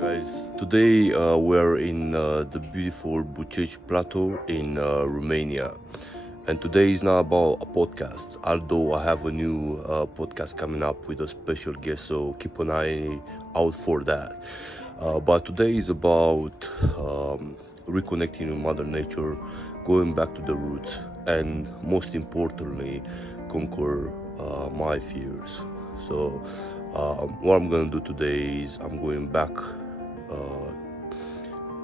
Guys, today we're in the beautiful Bucegi plateau in Romania, and today is not about a podcast, although I have a new podcast coming up with a special guest, so keep an eye out for that. But today is about reconnecting with Mother Nature, going back to the roots, and most importantly, conquer my fears. So what I'm gonna do today is I'm going back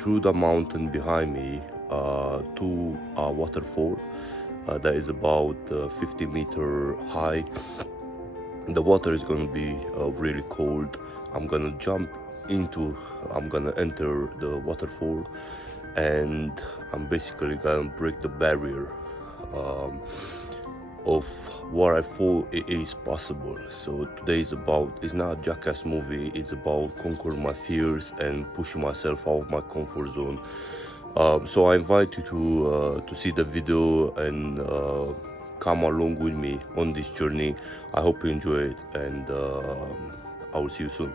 through the mountain behind me to a waterfall that is about 50 meter high. The water is gonna be really cold. I'm gonna enter the waterfall, and I'm basically gonna break the barrier of what I thought it is possible. So today is it's not a Jackass movie, it's about conquering my fears and pushing myself out of my comfort zone. So I invite you to see the video and come along with me on this journey. I hope you enjoy it, and I will see you soon.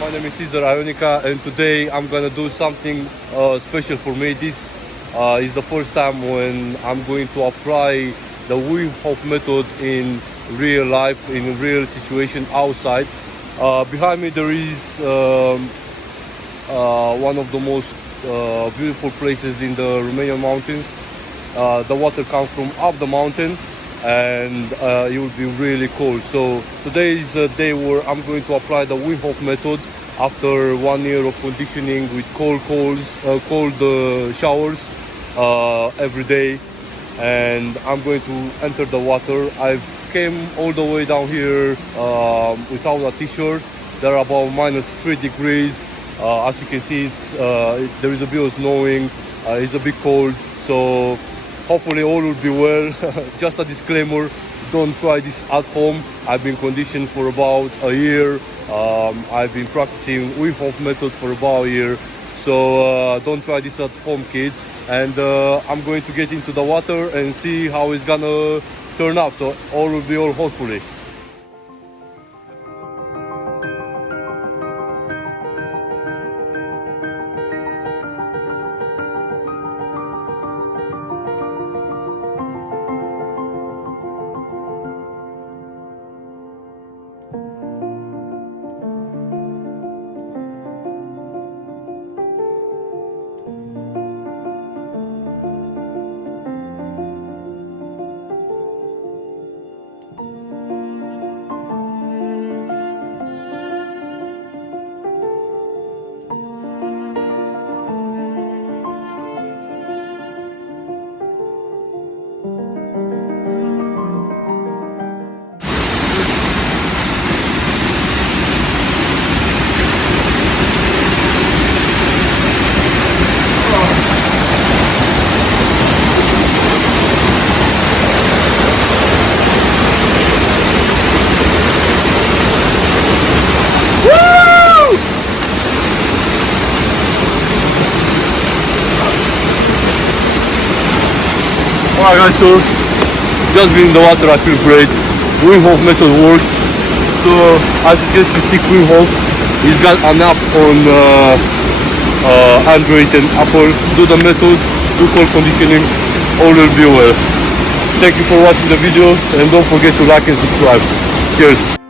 My name is Cezar Ionica, and today I'm gonna do something special for me. This is the first time when I'm going to apply the Wim Hof method in real life, in real situation outside. Behind me there is one of the most beautiful places in the Romanian mountains. The water comes from up the mountain, and it will be really cold. So today is a day where I'm going to apply the Wim Hof method after 1 year of conditioning with cold showers every day, and I'm going to enter the water. I've came all the way down here without a t-shirt. There are about -3 degrees. As you can see, there is a bit of snowing. It's a bit cold, so hopefully all will be well. Just a disclaimer, don't try this at home. I've been conditioned for about a year. I've been practicing Wim Hof method for about a year. So don't try this at home, kids. And I'm going to get into the water and see how it's gonna turn out. So all will be all, hopefully. Alright guys, so just being in the water I feel great. Wim Hof method works. So I suggest you seek Wim Hof. He's got an app on Android and Apple. Do the method, do cold conditioning, all will be well. Thank you for watching the video and don't forget to like and subscribe. Cheers.